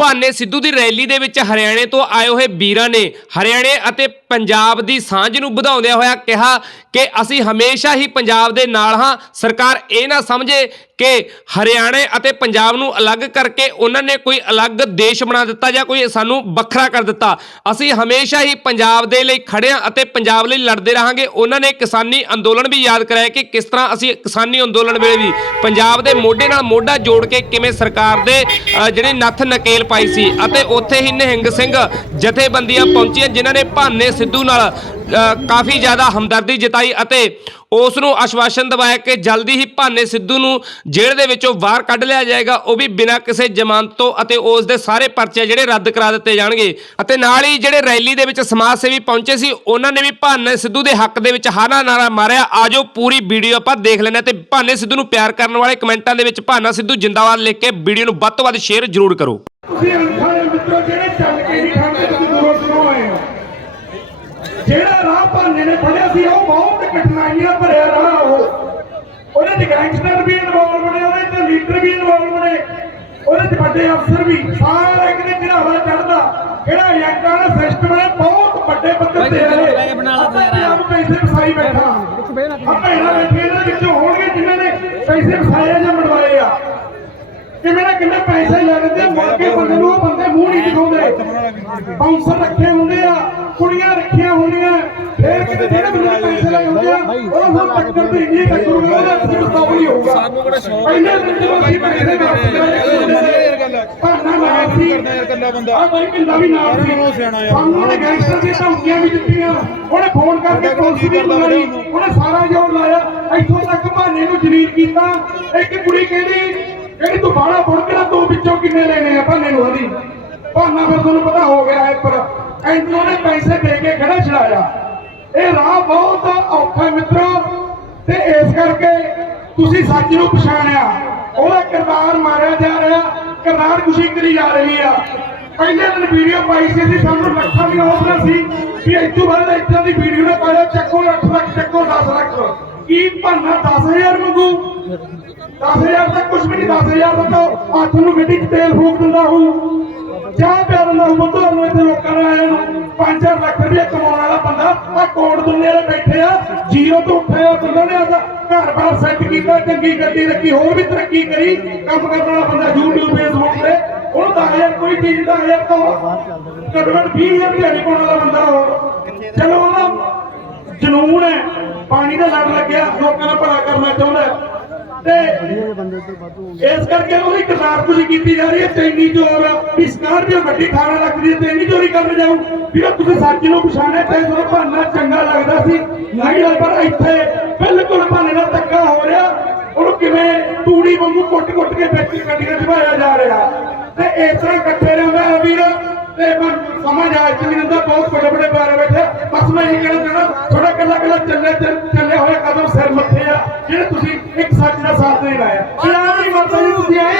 ਭਾਨੇ ਸਿੱਧੂ ਦੀ rally ਦੇ ਵਿੱਚ ਹਰਿਆਣੇ ਤੋਂ ਆਏ ਹੋਏ ਵੀਰਾਂ ਨੇ ਹਰਿਆਣੇ ਅਤੇ ਪੰਜਾਬ ਦੀ ਸਾਂਝ ਨੂੰ ਵਧਾਉਂਦਿਆਂ ਹੋਇਆ ਕਿਹਾ ਕਿ ਅਸੀਂ ਹਮੇਸ਼ਾ ਹੀ ਪੰਜਾਬ ਦੇ ਨਾਲ ਹਾਂ। ਸਰਕਾਰ ਇਹ ਨਾ ਸਮਝੇ ਕਿ ਹਰਿਆਣੇ ਅਤੇ ਪੰਜਾਬ ਨੂੰ ਅਲੱਗ ਕਰਕੇ ਉਹਨਾਂ ਨੇ ਕੋਈ ਅਲੱਗ ਦੇਸ਼ ਬਣਾ ਦਿੱਤਾ ਜਾਂ ਕੋਈ ਸਾਨੂੰ ਵੱਖਰਾ ਕਰ ਦਿੱਤਾ। ਅਸੀਂ ਹਮੇਸ਼ਾ ਹੀ ਪੰਜਾਬ ਦੇ ਲਈ ਖੜੇ ਹਾਂ ਅਤੇ ਪੰਜਾਬ ਲਈ ਲੜਦੇ ਰਹਾਂਗੇ। ਉਹਨਾਂ ਨੇ ਕਿਸਾਨੀ ਅੰਦੋਲਨ ਵੀ ਯਾਦ ਕਰਾਇਆ ਕਿ ਕਿਸ ਤਰ੍ਹਾਂ ਅਸੀਂ ਕਿਸਾਨੀ ਅੰਦੋਲਨ ਵੇਲੇ ਵੀ ਪੰਜਾਬ ਦੇ ਮੋਢੇ ਨਾਲ ਮੋਢਾ ਜੋੜ ਕੇ ਕਿਵੇਂ ਸਰਕਾਰ ਦੇ ਅ, ਜਿਹੜੇ ਨੱਥ ਨਕੇਲ ਪਾਈ ਸੀ ਅਤੇ ਉੱਥੇ ਹੀ ਨਿਹੰਗ ਸਿੰਘ ਜਥੇਬੰਦੀਆਂ ਪਹੁੰਚੀਆਂ ਜਿਨ੍ਹਾਂ ਨੇ ਭਾਨੇ ਸਿੱਧੂ ਨਾਲ ਕਾਫੀ ਜ਼ਿਆਦਾ ਹਮਦਰਦੀ ਜਤਾਈ ਅਤੇ ਉਸ ਨੂੰ ਆਸ਼ਵਾਸਨ ਦਿਵਾਇਆ ਕਿ ਜਲਦੀ ਹੀ ਭਾਨੇ ਸਿੱਧੂ ਨੂੰ ਜੇਲ੍ਹ ਦੇ ਵਿੱਚੋਂ ਬਾਹਰ ਕੱਢ ਲਿਆ ਜਾਏਗਾ। ਉਹ ਵੀ ਬਿਨਾਂ ਕਿਸੇ ਜ਼ਮਾਨਤ ਤੋਂ ਅਤੇ ਉਸ ਦੇ ਸਾਰੇ ਪਰਚੇ ਜਿਹੜੇ ਰੱਦ ਕਰਾ ਦਿੱਤੇ ਜਾਣਗੇ। ਅਤੇ ਨਾਲ ਹੀ ਜਿਹੜੇ ਰੈਲੀ ਦੇ ਵਿੱਚ ਸਮਾਜ ਸੇਵੀ ਪਹੁੰਚੇ ਸੀ, ਉਹਨਾਂ ਨੇ ਵੀ ਭਾਨੇ ਸਿੱਧੂ ਦੇ ਹੱਕ ਦੇ ਵਿੱਚ ਹਾਨਾ ਨਾਰਾ ਮਾਰਿਆ। ਆਜੋ ਪੂਰੀ ਵੀਡੀਓ ਆਪਾਂ ਦੇਖ ਲੈਂਦੇ ਹਾਂ ਤੇ ਭਾਨੇ ਸਿੱਧੂ ਨੂੰ ਪਿਆਰ ਕਰਨ ਵਾਲੇ ਕਮੈਂਟਾਂ ਦੇ ਵਿੱਚ ਭਾਨਾ ਸਿੱਧੂ ਜਿੰਦਾਬਾਦ ਲਿਖ ਕੇ ਵੀਡੀਓ ਨੂੰ ਵੱਧ ਤੋਂ ਵੱਧ ਸ਼ੇਅਰ ਜ਼ਰੂਰ ਕਰੋ। ਤੁਸੀਂ ਅੰਖਾਂ ਦੇ ਮਿੱਤਰੋ ਜਿਹੜੇ ਚੱਲ ਕੇ ਨਹੀਂ ਖਾਂਦੇ ਤੁਸੀਂ ਦੂਰੋਂ ਦੂਰੋਂ ਆਏ ਹੋ ਜਿਹੜਾ ਰਾਹ ਭਾਨੇ ਨੇ ਫੜਿਆ ਸੀ ਉਹ ਬਹੁਤ ਕਠਿਨਾਈਆਂ ਭਰਿਆ ਰਾਹ ਉਹ। ਉਹਦੇ ਚ ਗੈਂਗਸਟਰ ਵੀ ਇਨਵੋਲਵ ਨੇ ਉਹਦੇ ਚ ਲੀਡਰ ਵੀ ਇਨਵੋਲਵ ਨੇ ਉਹਦੇ ਚ ਵੱਡੇ ਅਫਸਰ ਵੀ ਸਾਰੇ ਕਿਤੇ ਚੜਾਵਾ ਚੜਦਾ ਜਿਹੜਾ ਯੰਕਾਂ ਦਾ ਸਿਸਟਮ ਹੈ ਬਹੁਤ ਵੱਡੇ ਪੱਧਰ ਤੇ ਹੈ। ਆਪ ਪੈਸੇ ਵਸਾਈ ਬੈਠਾ। ਆ ਭੈਣਾਂ ਬੈਠੇ ਇਹਨਾਂ ਵਿੱਚੋਂ ਹੋਣਗੇ ਜਿਨ੍ਹਾਂ ਨੇ ਪੈਸੇ ਵਸਾਏ ਜਾਂ ਮੜਵਾਏ ਆ। ਕਿਵੇਂ ਨਾ ਕਿੰਨੇ ਪੈਸੇ ਲੱਗਦੇ ਮੌਕੇ ਬੰਦੇ ਨੂੰ ਉਹ ਬੰਦੇ ਮੂੰਹ ਨਹੀਂ ਦਿਖਾਉਂਦੇ ਬਾਉਂਸਰ ਰੱਖੇ ਹੁੰਦੇ ਆ ਕੁੜੀਆਂ ਰੱਖੀਆਂ ਹੁੰਦੀਆਂ ਫੇਰ ਕਿਤੇ ਜਿਹੜੇ ਬੰਦੇ ਨੇ ਪੈਸੇ ਲਾਏ ਹੁੰਦੇ ਆ ਉਹ ਹੁਣ ਦੀ ਨਹੀਂ ਟੱਕਰੂਗਾ ਉਹਦਾ ਸਿਰ ਸਟਾਪ ਨਹੀਂ ਹੋਊਗਾ। ਸਾਨੂੰ ਕਿਹੜਾ ਸ਼ੌਕ ਦਿਨ ਜਦੋਂ ਅਸੀਂ ਵਾਪਸ ਕਰਾਏ ਭਾਨਾ ਨਾਲ ਸੀ। ਆ ਬਾਈ ਕਿੰਦਾ ਵੀ ਨਾਲ ਸੀ। ਸਾਨੂੰ ਉਹਨੇ ਗੈਂਗਸਟਰ ਦੀ ਧਮਕੀਆਂ ਵੀ ਦਿੱਤੀਆਂ। ਉਹਨੇ ਫੋਨ ਕਰਕੇ ਪੁਲਿਸ ਵੀ ਬੁਲਾਈ। ਉਹਨੇ? ਸਾਰਾ ਜ਼ੋਰ ਲਾਇਆ। ਇੱਥੋਂ ਤੱਕ ਭਾਨੇ ਨੂੰ ਜਲੀਲ ਕੀਤਾ। ਇੱਕ ਕੁੜੀ ਕਹਿੰਦੀ ਕਹਿੰਦੀ ਤੂੰ ਬਾਹਲਾ ਬੁੜਕਣਾ ਤੂੰ ਵਿੱਚੋਂ ਕਿੰਨੇ ਲੈਣੇ ਆ ਭਾਨੇ ਨੂੰ ਹਦੀ ਭਾਨਾ ਫਿਰ ਤੁਹਾਨੂੰ ਪਤਾ ਹੋ ਗਿਆ ਹੈ ਪਰ ਐਂਟੋ ਨੇ ਪੈਸੇ ਦੇ ਕੇ ਖੜਾ ਛੜਾਇਆ ਇਹ ਰਾਹ ਬਹੁਤ ਔਖਾ ਮਿੱਤਰੋ। ਤੇ ਇਸ ਕਰਕੇ ਤੁਸੀਂ ਸੱਚ ਨੂੰ ਪਛਾਣਿਆ। ਉਹਦਾ ਕਿਰਦਾਰ ਮਾਰਿਆ ਜਾ ਰਿਹਾ ਕਿਰਦਾਰ ਖੁਸ਼ੀ ਕਰੀ ਜਾ ਰਹੀ ਆ। ਪਹਿਲੇ ਦਿਨ ਵੀਡੀਓ ਪਾਈ ਸੀ ਅਸੀਂ, ਸਾਨੂੰ ਲੱਖਾਂ ਦੀ ਹੋਸਲਾ ਸੀ ਵੀ ਇਸ ਤੋਂ ਬਾਅਦ ਦੀ ਵੀਡੀਓ ਨਾ ਪਾਇਓ, ਚੱਕੋ 8 ਲੱਖ, ਚੱਕੋ 10 ਲੱਖ। ਕੀ ਭਾਨਾ 10000 ਮੰਗੂ? 10000 ਤਾਂ ਕੁਝ ਵੀ ਨਹੀਂ 10000 ਦਾ ਤਾਂ ਹੱਥ ਨੂੰ ਗੱਡੀ ਤੇਲ ਫੂਕ ਦਿੰਦਾ ਹੂੰ ਚਾਹ ਪਿਆ ਦਿੰਦਾ ਹੂੰ ਬੰਦੋ ਇੱਥੇ ਲੋਕਾਂ ਨੇ ਆਇਆ ਨੂੰ। 5-4 ਲੱਖ ਰੁਪਏ ਕਮਾਉਣ ਵਾਲਾ ਬੰਦਾ ਆ ਕੋਟ ਦੁਨੀਆ ਦੇ ਬੈਠੇ ਆ, ਜੀਰੋ ਤੋਂ ਉੱਠਿਆ ਬੰਦਾ ਨੇ ਆਦਾ ਘਰ-ਬਾਰ ਸੈੱਟ ਕੀਤਾ, ਚੰਗੀ ਗੱਡੀ ਰੱਖੀ, ਹੋਰ ਵੀ ਤਰੱਕੀ ਕਰੀ, ਕੰਮ ਕਰਨ ਵਾਲਾ ਬੰਦਾ YouTube, Facebook ਤੇ, ਉਹਨੂੰ 10000 ਕੋਈ ਚੀਜ਼ ਦਾ 1000 ਤੋਂ ਘੱਟੋ ਘੱਟ 20000 ਦਿਹਾੜੀ ਪਾਉਣ ਵਾਲਾ ਬੰਦਾ ਉਹ। ਚਲੋ ਉਹਦਾ ਜਨੂਨ ਹੈ, ਪਾਣੀ ਦਾ ਲੜ ਲੱਗਿਆ, ਲੋਕਾਂ ਦਾ ਭਲਾ ਕਰਨਾ ਚਾਹੁੰਦਾ ਤੇ ਇਸ ਕਰਕੇ ਉਹਦੀ ਕਿਤਾਬਕੁਸ਼ੀ ਕੀਤੀ ਜਾ ਰਹੀ ਹੈ, ਤੈਨੀ ਚੋਰ ਵੀ ਸਕਾਰਪੀਓ ਗੱਡੀ 18 ਲੱਖ ਦੀ ਤੈਨੀ ਚੋਰੀ ਕਰਨ ਜਾਊ। ਵੀਰੋ ਤੁਸੀਂ ਸੱਚ ਨੂੰ ਪਛਾਣਿਆ ਤੇ ਤੁਹਾਨੂੰ ਭਾਨਾ ਚੰਗਾ ਲੱਗਦਾ ਸੀ। ਨਹੀਂ, ਪਰ ਇੱਥੇ ਬਿਲਕੁਲ ਭਾਨੇ ਦਾ ਧੱਕਾ ਹੋ ਰਿਹਾ। ਉਹਨੂੰ ਕਿਵੇਂ ਤੂੜੀ ਵਾਂਗੂ ਕੁੱਟ-ਕੁੱਟ ਕੇ ਵਿੱਚ ਗੱਡੀਆਂ 'ਚ ਜਾ ਰਿਹਾ। ਤੇ ਇਸ ਤਰ੍ਹਾਂ ਇਕੱਠੇ ਰਹਿੰਦਾ ਵੀਰ। ਤੇ ਸਮਾਂ ਸਮਝ ਆ ਵੀ ਹੁੰਦਾ ਬਹੁਤ ਵੱਡੇ ਵੱਡੇ ਬਾਰੇ ਬੈਠੇ। ਬਸ ਮੈਂ ਇਹ ਕਹਿਣਾ ਚਾਹਣਾ ਥੋੜਾ ਕੱਲਾ ਕੱਲਾ ਚੱਲੇ ਚੱਲੇ ਹੋਏ ਕਦਮ ਸਿਰ ਮੱਥੇ ਆ ਜਿਹੜੇ ਤੁਸੀਂ ਇੱਕ ਸੱਚ ਦਾ ਸਾਥ ਨਹੀਂ ਲਾਇਆ ਪਿਆਰ ਨਹੀਂ ਮਰਦਾ ਜੀ ਤੁਸੀਂ ਆਏ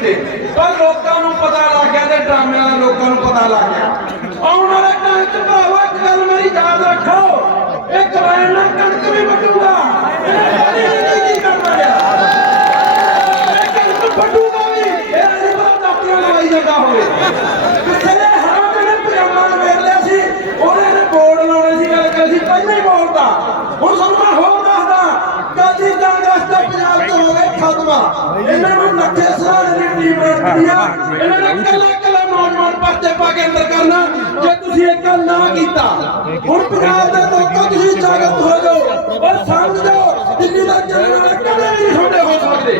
ਕੀਤੇ ਪਰ ਲੋਕਾਂ ਨੂੰ ਪਤਾ ਲੱਗ ਗਿਆ ਤੇ ਡਰਾਮਿਆਂ ਦਾ ਲੋਕਾਂ ਨੂੰ ਪਤਾ ਲੱਗ ਗਿਆ। ਆਉਣ ਵਾਲੇ ਟਾਈਮ 'ਚ ਭਰਾਵਾ ਇੱਕ ਗੱਲ ਮੇਰੀ ਯਾਦ ਰੱਖੋ। ਇਹ ਕਰਾਇਣ ਨਾਲ ਕਣਕ ਵੀ ਵੱਢੂਗਾ। ਇਹਨੇ ਸਾਡੀ ਜ਼ਿੰਦਗੀ ਕੀ ਕਰਨਾ ਰਿਹਾ ਇਹ ਕਣਕ ਵੱਢੂਗਾ ਵੀ, ਇਹ ਨਹੀਂ ਪਤਾ ਡਾਕਟਰਾਂ ਲਵਾਈ ਜਾਂਦਾ ਹੋਵੇ। ਕਿਸੇ ਨੇ ਹਰਾਂ ਦੇ ਪਜਾਮਾ ਵੇਖ ਲਿਆ ਸੀ ਉਹਨੇ ਨੇ ਬੋਰਡ ਲਾਉਣੇ ਸੀ, ਗੱਲ ਕਰੀ ਸੀ, ਪਹਿਲਾਂ ਹੀ ਬੋਲਦਾ ਹੁਣ ਤੁਹਾਨੂੰ ਮੈਂ ਹੋਰ ਦੱਸਦਾ ਕਾਜੀ ਕਾਂਗਰਸ ਦਾ ਪੰਜਾਬ ਤੋਂ ਹੋ ਗਏ ਖਾਤਮਾ। ਇਹਨਾਂ ਨੂੰ ਨੱਕੇ ਸਰਾਣੇ ਦੀ ਟੀਮ ਰੱਖਦੀ ਆ ਇਹਨਾਂ ਨੇ ਕੱਲਾ ਕੱਲਾ ਨੌਜਵਾਨ ਪਰਚੇ ਪਾ ਕੇ ਅੰਦਰ ਕਰਨਾ ਜੇ ਤੁਸੀਂ ਇਹ ਗੱਲ ਨਾ। ਕੀਤਾ ਹੁਣ ਪੰਜਾਬ ਦੇ ਲੋਕੋ ਤੁਸੀਂ ਜਾਗਰੂਕ ਹੋ ਜਾਓ ਔਰ ਸਮਝ ਜਾਓ ਦਿੱਲੀ ਦਾ ਚੱਲਣ ਵਾਲਾ ਕਦੇ ਵੀ ਤੁਹਾਡੇ ਹੋ ਸਕਦੇ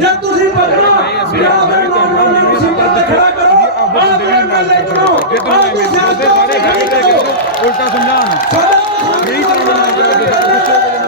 ਜੇ ਤੁਸੀਂ ਬਚਣਾ ਪੰਜਾਬ ਦੇ ਨੌਜਵਾਨਾਂ ਨੂੰ ਮੁਸੀਬਤ ਤੇ ਖੜਾ ਕਰੋ ਆਪਣੇ ਐਮਐਲਏ ਚੁਣੋ ਆਪਣੀ ਸਿਆਸਤ ਤੇ ਖੜੀ ਕਰੋ ਉਲਟਾ ਸਮਝਾਉਣ ਸਾਡਾ ਨਹੀਂ ਕਰਨਾ